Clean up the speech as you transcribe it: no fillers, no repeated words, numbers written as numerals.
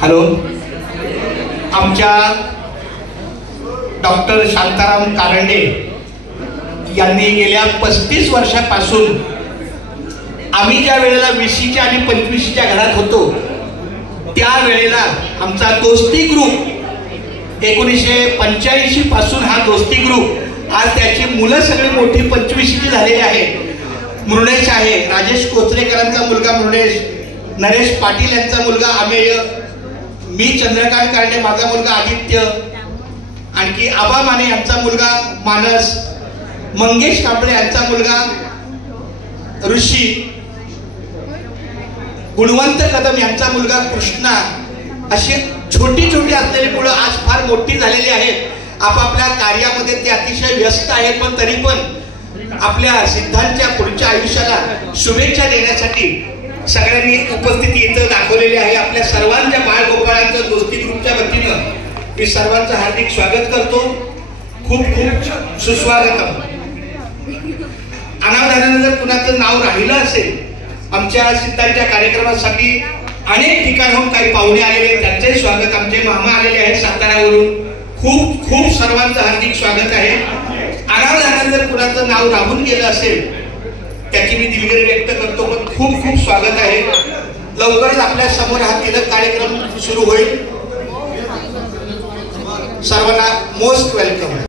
Hello, आमच्या doctor Shantaram Karande यांनी गेल्या 35 वर्षापासून आम्ही ज्या वेळेला 20च्या आणि 25च्या घरात होतो त्यावेळेला आमचा दोस्ती ग्रुप 1985 पासून हा दोस्ती ग्रुप आज त्याची मुलं सगळी मोठी 25ची झालेली आहे. मृणेश आहे, राजेश कोचरेकरांचा मुलगा मृणेश, नरेश पाटील यांचा मुलगा अमेय, मी चंद्रकांत कारंडे, माझा मुलगा आदित्य, आणखी आबा माने यांचा मुलगा मानस, मंगेश कांबळे यांचा मुलगा ऋषी, गुणवंत कदम यांचा मुलगा कृष्णा, अशी छोटी छोटी असलेली मुलं आज फार मोठी झालेली आहेत. आपापल्या कार्यामध्ये ते अतिशय व्यस्त आहेत, पण तरी पण आपल्या सिद्धांच्या पुढच्या आयुष्याला शुभेच्छा देण्यासाठी सगळ्यांनी उपस्थिती इथं दाखवलेली आहे. आपल्या सर्वांच्या बाळगोपाळांच्या दोस्ती ग्रुपच्या वतीनं मी सर्वांचं हार्दिक स्वागत करतो. खूप खूप सुस्वागतम. अनावधानानं जर कुणाचं नाव राहिलं असेल, आमच्या सिद्धांच्या कार्यक्रमासाठी अनेक ठिकाणाहून काही पाहुणे आलेले आहेत, त्यांचे स्वागत. आमचे मामा आलेले आहेत साताऱ्यावरून. खूप खूप सर्वांचं हार्दिक स्वागत आहे. अनावधानानं जर कुणाचं नाव राहून गेलं असेल त्याची मी दिलगिरी व्यक्त करतो, पण खूप खूप स्वागत आहे. लवकरच आपल्या समोर हा तिलक कार्यक्रम सुरू होईल. सर्वांना मोस्ट वेलकम.